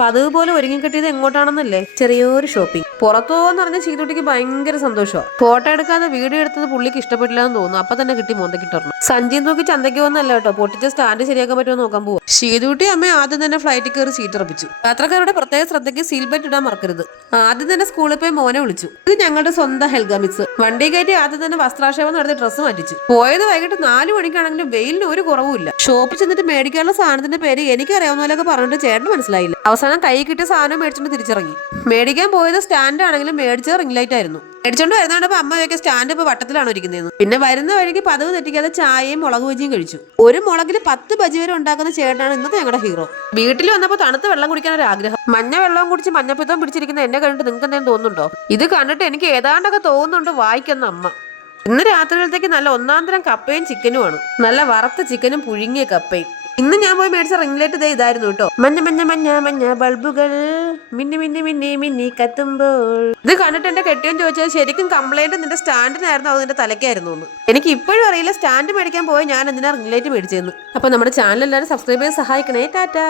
പതിവ് പോലെ ഒരുങ്ങി കിട്ടിയത് എങ്ങോട്ടാണെന്നല്ലേ? ചെറിയൊരു ഷോപ്പിംഗ്. പുറത്തുപോന്ന് പറഞ്ഞ ചീതുട്ടിക്ക് ഭയങ്കര സന്തോഷമാണ്. ഫോട്ടോ എടുക്കാതെ വീഡിയോ എടുത്തത് പുള്ളിക്ക് ഇഷ്ടപ്പെട്ടില്ല എന്ന് തോന്നുന്നു. അപ്പൊ തന്നെ കിട്ടി മോന്തക്കിട്ടൊരെണ്ണം. സഞ്ജയ് നോക്കി ചന്തയ്ക്ക് വന്നല്ല കേട്ടോ, പൊട്ടിച്ച സ്റ്റാൻഡ് ശരിയാക്കാൻ പറ്റുമോ നോക്കാൻ പോവാ. ഷീതുട്ടി അമ്മ ആദ്യം തന്നെ ഫ്ലൈറ്റിൽ കയറി സീറ്റ് ഉറപ്പിച്ചു. യാത്രക്കാരുടെ പ്രത്യേക ശ്രദ്ധയ്ക്ക് സീൽ ബെൽറ്റ് ഇടാൻ മറക്കരുത്. ആദ്യം തന്നെ സ്കൂളിൽ പോയി മോനെ വിളിച്ചു. ഇത് ഞങ്ങളുടെ സ്വന്തം ഹെൽഗാമിക്സ്. വണ്ടി കയറ്റി ആദ്യം തന്നെ വസ്ത്രാക്ഷേപം നടത്തി ഡ്രസ്സ് മാറ്റിച്ചു. പോയത് വൈകിട്ട് 4 മണിക്കാണെങ്കിലും വെയിലിന് ഒരു കുറവുമില്ല. ഷോപ്പിൽ ചെന്നിട്ട് മേടിക്കാനുള്ള സാധനത്തിന്റെ പേര് എനിക്കറിയാവുന്നതിലൊക്കെ പറഞ്ഞിട്ട് ചേട്ടന് മനസ്സിലായില്ല. അവസാനം കൈ കിട്ടിയ സാധനം മേടിച്ചിട്ട് തിരിച്ചിറങ്ങി. മേടിക്കാൻ പോയത് സ്റ്റാൻഡ് ആണെങ്കിലും മേടിച്ചത് റിംഗ് ലൈറ്റ് ആയിരുന്നു. മേടിച്ചോണ്ട് വരുന്നോണ്ടപ്പോ അമ്മ ചോദിക്കുക സ്റ്റാൻഡ് ഇപ്പൊ വട്ടത്തിലാണ് ഇരിക്കുന്നതെന്ന്. പിന്നെ വരുന്ന വഴിക്ക് പതിവ് തെറ്റിക്കാതെ ചായയും മുളക് ബജിയും കഴിച്ചു. ഒരു മുളകിൽ 10 ബജി വരെ ഉണ്ടാക്കുന്ന ചേട്ടനാണ് ഇന്നത്തെ ഞങ്ങളുടെ ഹീറോ. വീട്ടിൽ വന്നപ്പോൾ തണുത്ത വെള്ളം കുടിക്കാൻ ഒരു ആഗ്രഹം. മഞ്ഞ വെള്ളവും കുടിച്ച് മഞ്ഞപ്പിത്തം പിടിച്ചിരിക്കുന്ന എന്നെ കണ്ടിട്ട് നിങ്ങൾക്ക് എന്തെങ്കിലും തോന്നുന്നുണ്ടോ? ഇത് കണ്ടിട്ട് എനിക്ക് ഏതാണ്ടൊക്കെ തോന്നുന്നുണ്ട് വായിക്കുന്ന അമ്മ. ഇന്ന് രാത്രിയിലത്തേക്ക് നല്ല ഒന്നാന്തരം കപ്പയും ചിക്കനുമാണ്. നല്ല വറുത്ത ചിക്കനും പുഴുങ്ങിയ കപ്പയും. ഇന്ന് ഞാൻ പോയി മേടിച്ച റിംഗ് ലൈറ്റ് ഇതായിരുന്നു കേട്ടോ. മഞ്ഞ മഞ്ഞ മഞ്ഞ മഞ്ഞ ബൾബുകൾ മിന്നി മിന്നി മിന്നി മിന്നി കത്തുമ്പോൾ. ഇത് കണ്ടിട്ട് എന്റെ കെട്ടിയോൻ ചോദിച്ചത് ശരിക്കും കംപ്ലൈന്റ് നിന്റെ സ്റ്റാൻഡിനായിരുന്നു അത് നിന്റെ തലയ്ക്കായിരുന്നു എന്ന്. എനിക്ക് ഇപ്പോഴും അറിയില്ല സ്റ്റാൻഡ് മേടിക്കാൻ പോയി ഞാൻ എന്തിനാ റിംഗ് ലൈറ്റ് മേടിച്ചതെന്ന്. അപ്പൊ നമ്മുടെ ചാനൽ എല്ലാവരും സബ്സ്ക്രൈബ് ചെയ്ത് സഹായിക്കണേ. ടാറ്റാ.